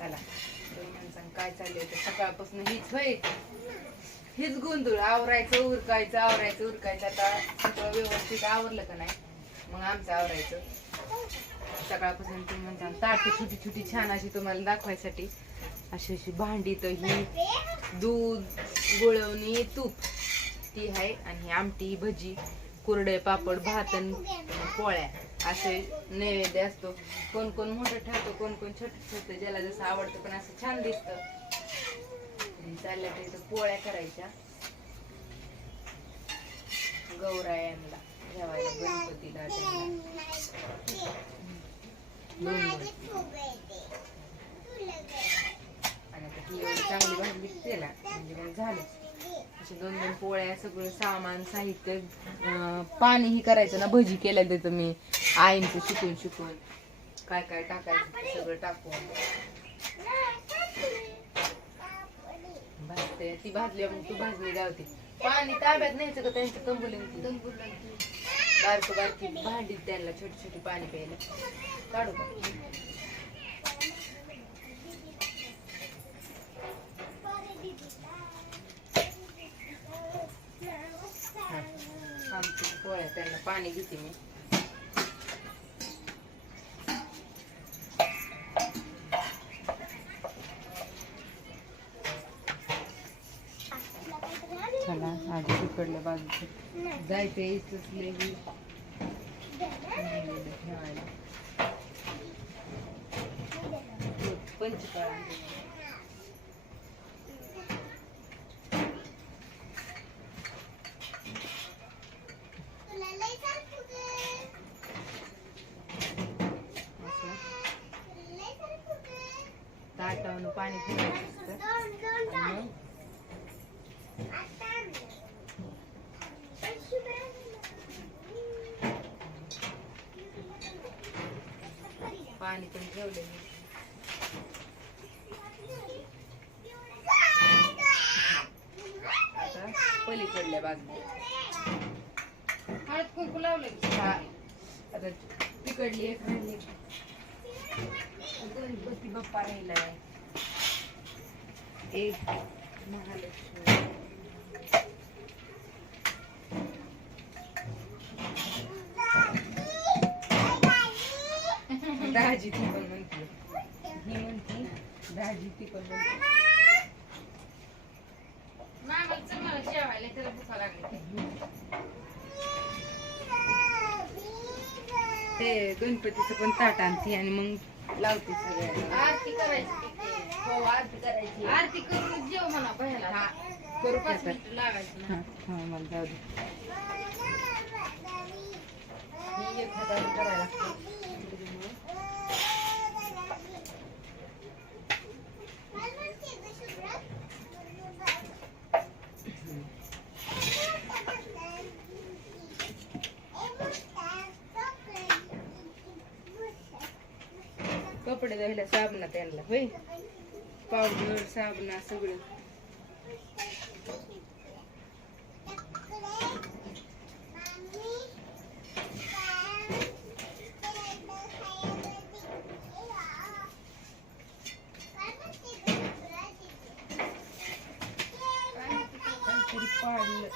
चला दोन माणसांना काय चाललंय तर सकाळपासून हीच होय. हीच गोंधळ आवरायचं उरकायचं आवरायचं उरकायचं. आता सगळं व्यवस्थित आवरलं का नाही? मग आमचं आवरायचं. सकाळपासून तुम्ही म्हणता ताटी छोटी छोटी छान अशी तुम्हाला दाखवायसाठी. अशी अशी भांडी तर ही दूध गुळवणी तूप. ती आहे आणि ही आमटी भजी. कुरडे पापड भात आणि पोळ्या असे नैवेद्य असतो. कोण कोण मोठं ठेवतो कोण कोण छोटं ठेवतं ज्याला जसं आवडतं पण असं छान दिसतं. आणि चालल्या तर पोळ्या करायच्या. गौरायांना ठेवायला गणपतीला. आणि आता ही चांगली भाजली तेला म्हणजे मग झालं असे दोन दोन पोळ्या सगळं सामान साहित्य पाणी ही करायचं ना भजी केल्या त्याचं मी. आईंचं शिकून शिकून. काय काय टाकायचं सगळं टाकून. भाजते. ती भाजली मग तू भाजली गावते पाणी ताब्यात न्यायचं का त्यांचं कंबुलीन बारकी बारकी भांडी त्यांना छोटी छोटी पाणी प्यायला. काढू का हा. आमची पोळ्या त्यांना पाणी घेते मी. चला आधी तिकडल्या बाजूचे. जायचं इचले ठेवायला पाणी ठेवायचं असतं. पाणी पण ठेवलं मी. आता पलीकडल्या बाजूला. हळद कुंकू लावलं हा. आता तिकडली एक राहिली. गणपती बाप्पा राहिलाय. एक महालक्ष्मी दाजी ती पण म्हणते. ही म्हणती दाजी ती पण म्हणते. ते गणपतीचं पण ताट आणते आणि मग लावते सगळ्यांना. आरती करायची. हो आरती करायची. आरती करून जेव म्हणा पहिला हा. करू पाच? मिनिटं ना. मला जाऊ दे. मी एक हाताने करायला लागते. कपडे धुवायला साबणा त्यांना होय? पावडर साबणा सगळं काहीतरी पाडलं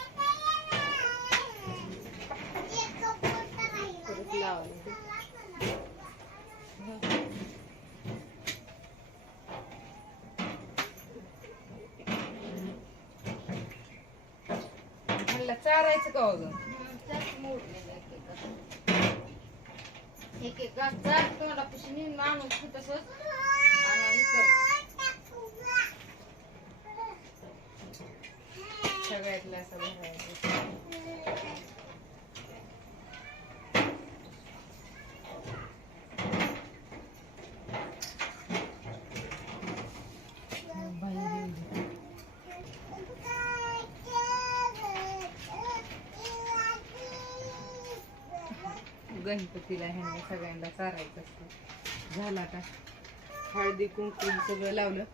परत लावायला म्हणलं चारायचं का अजून? त्यात मोडलेलं एक एक. एक एक घास चार तोंडापाशी माणूस आणून तू तसंच आणि कर. सगळ्यातला असं भरायचं गणपतीला ह्यांना सगळ्यांना चारायचं असतं. झालं आता. हळदी कुंकू सगळं लावलं.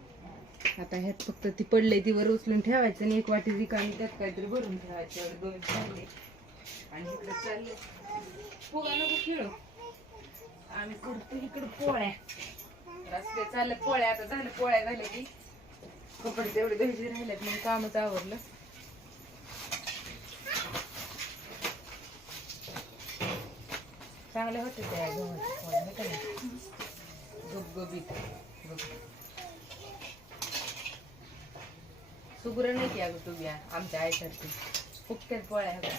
आता ह्यात फक्त ती पडले ती वर उचलून ठेवायचं आणि एक वाटी रिकामी त्यात काहीतरी भरून ठेवायचं. दोन चालले. आणि इकडे चालले. पोळा नको खेळू. आम्ही करतो इकडे पोळ्या. रस्ते चाललं पोळ्या. आता झालं पोळ्या झाल्या की. कपडे तेवढे घ्यायचे राहिलेत मग कामच आवरलं. चांगले होते त्या गव्हाचे पोळ्या गुबगुबीत नाही. की अगं तुम्ही आमच्या आईसारखी. फुकट्यात पोळ्या ह्या बघ.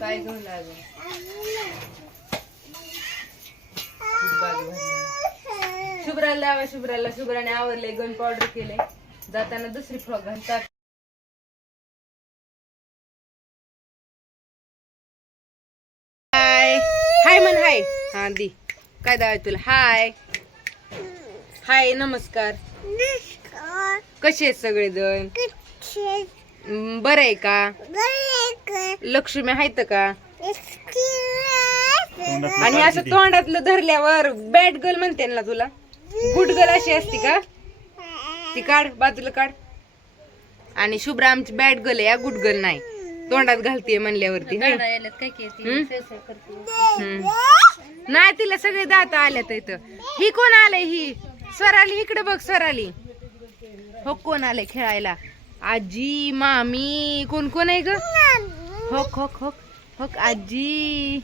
काय घेऊन लागू शुभ्राला लावा शुभ्राला. शुभ्राने आवरले गन पावडर केले. जाताना दुसरी फ्रॉक घालतात. हाय हाय म्हण हाय हा दी काय दावा तुला? हाय हाय नमस्कार. कसे आहेत सगळेजण? हम्म, बरं आहे का? लक्ष्मी आहेत का? आणि असं तोंडातलं धरल्यावर बॅड गर्ल म्हणते ना तुला? गुड गर्ल अशी असती का? ती काढ बाजूला काढ. आणि शुभ्रा आमची बॅड गर्ल आहे गुड गर्ल नाही. तोंडात घालतीये म्हणल्यावरती. नाही तिला सगळे दात आल्यात इथं. ही कोण आलंय ही? स्वराली इकडे बघ स्वराली. हो कोण आलंय खेळायला? आजी मामी कोण कोण आहे ग? होक होक होक होक आजी.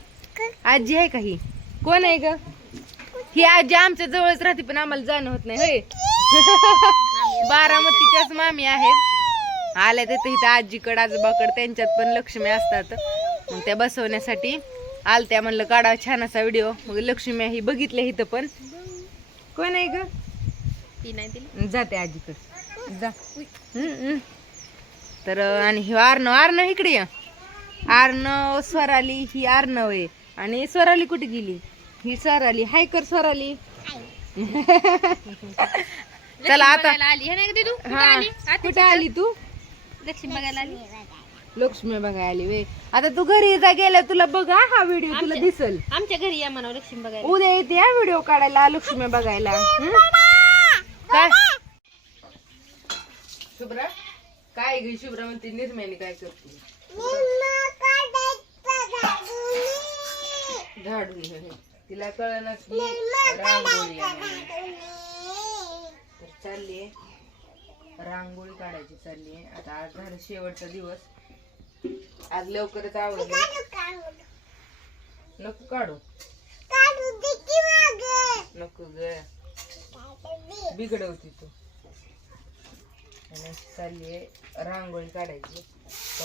आजी आहे का ही? कोण आहे ग? ही आजी आमच्या जवळच राहते पण आम्हाला जाणं होत नाही बारामतीच्याच मामी आहेत. आल्या तिथं इथं आजीकडं आजोबाकडं त्यांच्यात पण लक्ष्मी असतात. मग त्या बसवण्यासाठी आलत्या म्हणलं काढा छान असा व्हिडिओ. मग लक्ष्मी ही बघितल्या इथं पण. कोण आहे ग? ती नाही दिली. जाते आजीकडे. जा. तर आणि ही आर्नव आर्नव इकडे ये. आर्नव स्वराली ही आर्नव आहे. आणि स्वराली कुठे गेली? ही स्वराली. हाय कर स्वराली. चला आता. आली. हे नाही का तू हा. कुठे आली तू? लक्ष्मी बघायला आली. लक्ष्मी बघायला आली वे. आता तू घरी जा गेल्या तुला बघा हा व्हिडिओ तुला दिसल. आमच्या घरी या म्हणा लक्ष्मी बघायला. उद्या येते हा व्हिडिओ काढायला लक्ष्मी बघायला? काय? शुभ्रा? काय गे शुभ्रा म्हणते निर्म्याने काय करते. झाडून हे. तिला कळणार रांगोळी आहे. चालली रांगोळी काढायची चालली आता आज झालं शेवटचा दिवस. आज लवकरच आवडले. नको काढू. नको ग. बिघडवती तू. आणि चालली आहे रांगोळी काढायची.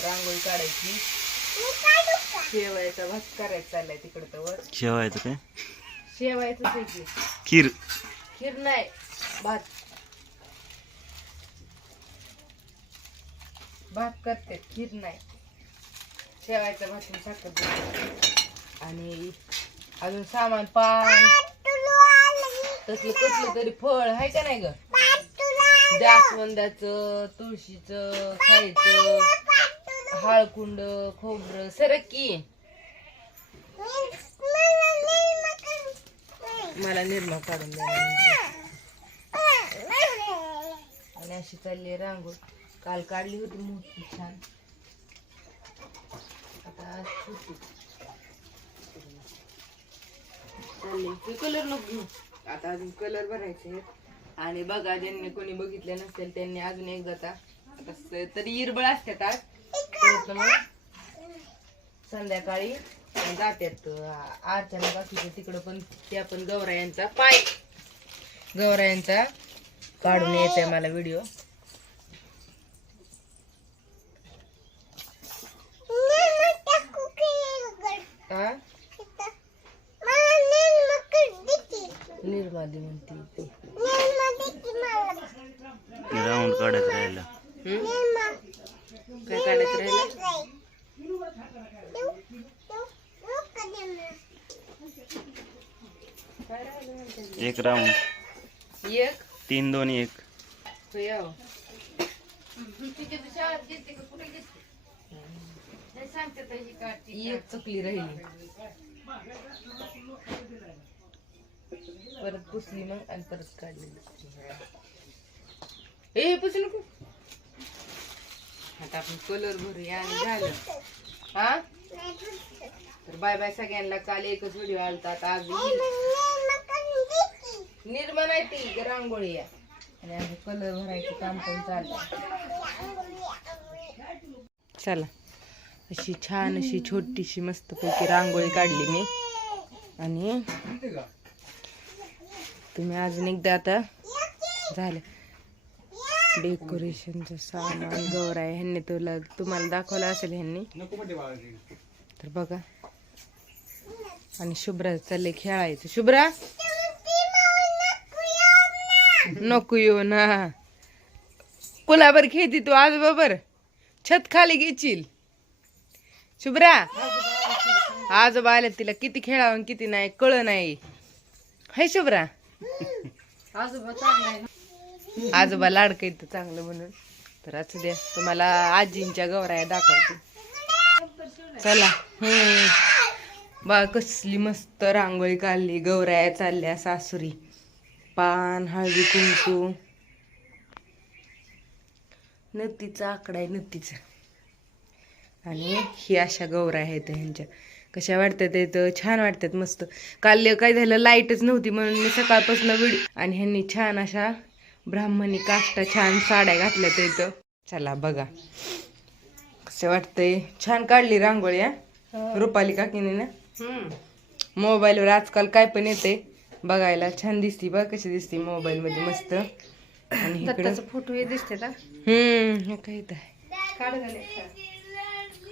रांगोळी काढायची. शेवायचा भात करायचा चाललाय तिकडं तर वर. शेवायचं काय? शेवायचं आहे की खीर. खीर नाही भात. भात करते खीर नाही. शेवायचा भात साखर देते. आणि अजून सामान पान. तसलं कसलं तरी फळ आहे का नाही ग? जास्वंदाचं तुळशीचं खायचं हाळकुंड खोबरं सरकी मला निर्मा काढून द्या आणि अशी चालली आहे रांगोळ. काल काढली होती मोठी छान. आता आज छोटी कलर नको घेऊ. आता अजून कलर भरायचे आणि बघा ज्यांनी कोणी बघितले नसेल त्यांनी अजून एकदा आता आता तरी इरबळ असतात आज. संध्याकाळी जात्यात आरच्याला बाकीचे तिकडं पण त्या पण गौरायांचा पाय गौरायांचा काढून यायचा मला व्हिडिओ निर्माली म्हणते. राऊंड काढायचं राहिलं? काय काढायचं राहिलं? एक राऊंड. एक? तीन दोन एक. तो याव एक चुकली राहिली. परत पुसली मग आणि परत काढली. ए पुसू नको. आता आपण कलर भरूया आणि झालं. हा? तर बाय बाय सगळ्यांना. काल एकच व्हिडिओ आलता आता आज निर्मळ आहे ती रांगोळी आहे आणि आम्ही कलर भरायचं काम पण चाललं चला. अशी छान अशी छोटीशी मस्तपैकी रांगोळी काढली मी. आणि तुम्ही अजून एकदा आता झालं. डेकोरेशनचं सामान गौर आहे ह्यांनी तुला तुम्हाला दाखवलं असेल ह्यांनी. तर बघा. आणि शुभ्रा चालले खेळायचं शुभ्रा? नको येऊ ना. कुलाबर खेळती तू आज बरोबर. छत खाली घेशील. शुभ्रा? आजोबा आले तिला किती खेळावं किती नाही कळ नाही. हाय शुभ्रा. आजोबा चांगला आहे ना? आजोबा लाडकं येतं चांगलं म्हणून. तर असू द्या तुम्हाला आजींच्या गौराया दाखवते. चला. हम्म. बा कसली मस्त रांगोळी काढली गौराया चालल्या सासुरी. पान हळदी कुंकू. नत्तीचा आकडा आहे नत्तीचा आणि ही अशा गौरा आहेत ह्यांच्या. कशा वाटतात इथं छान वाटतात मस्त. काल काय झालं लाईटच नव्हती म्हणून मी सकाळपासून व्हिडिओ आणि ह्यांनी छान अशा ब्राह्मणी काष्टा छान साड्या घातल्यात इथं चला बघा. कसं वाटतंय? छान काढली रांगोळी हा? रुपाली काकीने ना? मोबाईलवर आजकाल काय पण येते बघायला छान दिसती बघ कशी दिसते मोबाईल मध्ये मस्त. आणि फोटो हे दिसते का हम्म हे काय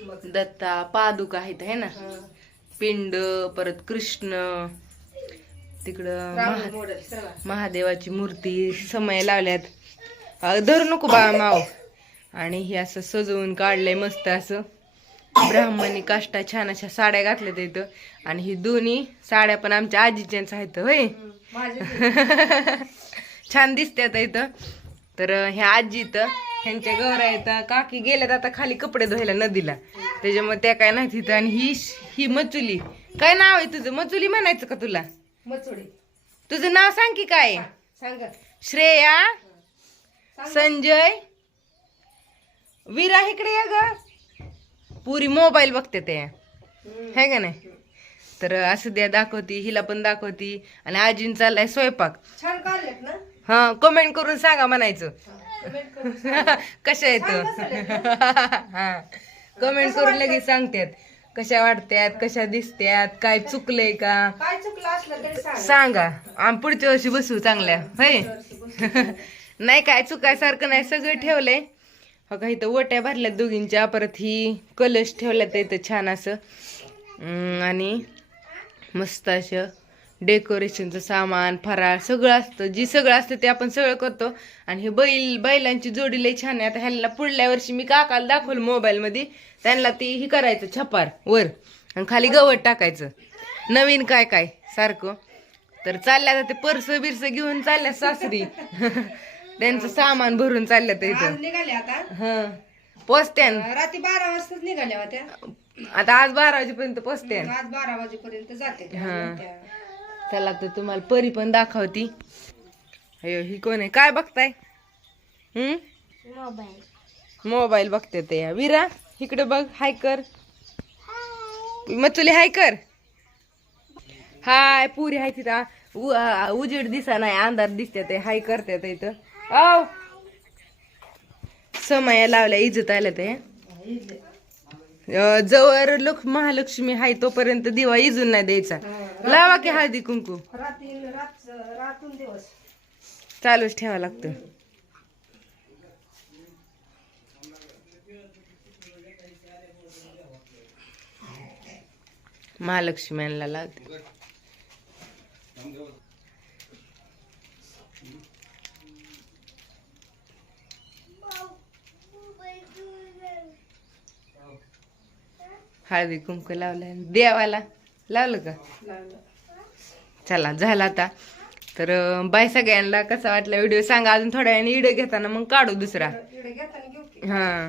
दत्ता पादुका आहेत है ना? पिंड परत कृष्ण तिकडं महा- महादेवाची मूर्ती समय लावल्यात. अ, धरू नको बा माव. आणि हे असं सजवून काढलंय मस्त असं. ब्राह्मणी काष्टा छान अशा साड्या घातल्यात इथं. आणि ही दोन्ही साड्या पण आमच्या आजीच्याच आहेत होय? छान दिसतात इथं. तर ह्या आजी इथं ह्यांच्या गौरा येतं काकी गेल्यात आता खाली कपडे धुवायला नदीला. त्याच्यामुळे त्या काय नाही तिथं आणि ही ही मचुली. काय नाव आहे तुझं? मचुली म्हणायचं का तुला? मचोडी तुझं नाव सांग की काय? सांग. श्रेया संजय. विरा इकडे ये ग. पुरी मोबाईल बघते ते. है का नाही? तर असं द्या दाखवती. हिला पण दाखवती. आणि आजीन चाललाय स्वयंपाक. छान ना? हा कमेंट करून सांगा म्हणायचं. कशा येत हा. कमेंट करून लगेच सांगतात. कशा वाटत्यात कशा दिसत्यात काय चुकलंय का? काय चुकलं असलं तरी सांग. सांगा. आम पुढच्या वर्षी बसू चांगल्या. होय? नाही काय चुकायसारखं नाही. सगळं ठेवलंय. हो का इथं ओट्या भरल्यात दोघींच्या. परत ही कलश ठेवल्यात इथं छान असं. आणि मस्त असं डेकोरेशनचं सामान फराळ सगळं असतं. जी सगळं असतं ते आपण सगळं करतो. आणि हे बैल बैलांची जोडी लई छान आहे. आता ह्याला पुढल्या वर्षी मी काकाला दाखवलं मोबाईलमध्ये. त्यांना ती ही करायचं छपार वर. आणि खाली गवत टाकायचं. नवीन काय काय? सारखं. तर चालल्या ते पर्स बिरस घेऊन चालल्या सासरी. त्यांचं सामान भरून चालल्यात इथं. निघाले आता? हा. पोचत्यान रात्री बारा वाजताच निघाल्या होत्या. आता आज बारा वाजेपर्यंत पोचत्यान आज बारा वाजेपर्यंत जाते. हा. चला तर तुम्हाला परी पण दाखवती. अयो ही कोण आहे? काय बघताय? हम्म? मोबाईल बघते ते. या. विरा इकडे बघ हाय कर. मचुली हाय कर. हाय पुरी हाय तिथं. उजेड दिसा नाही अंधार दिसते ते. हाय करते ते इथं. आव समय लावल्या इजत आल्या ते. अं, जवळ लोक महालक्ष्मी हाय तोपर्यंत दिवा इजून नाही द्यायचा. लावा की हळदी कुंकू. रात्री रात रातून दिवस. चालूच ठेवा लागतं. महालक्ष्म्यांना लावते. हळदी कुंकू लावलं देवाला. लावलं का? चला झाला आता. तर बाय सगळ्यांना. कसा वाटला व्हिडिओ सांगा. अजून थोड्या वेळाने व्हिडिओ घेताना मग काढू दुसरा. हा.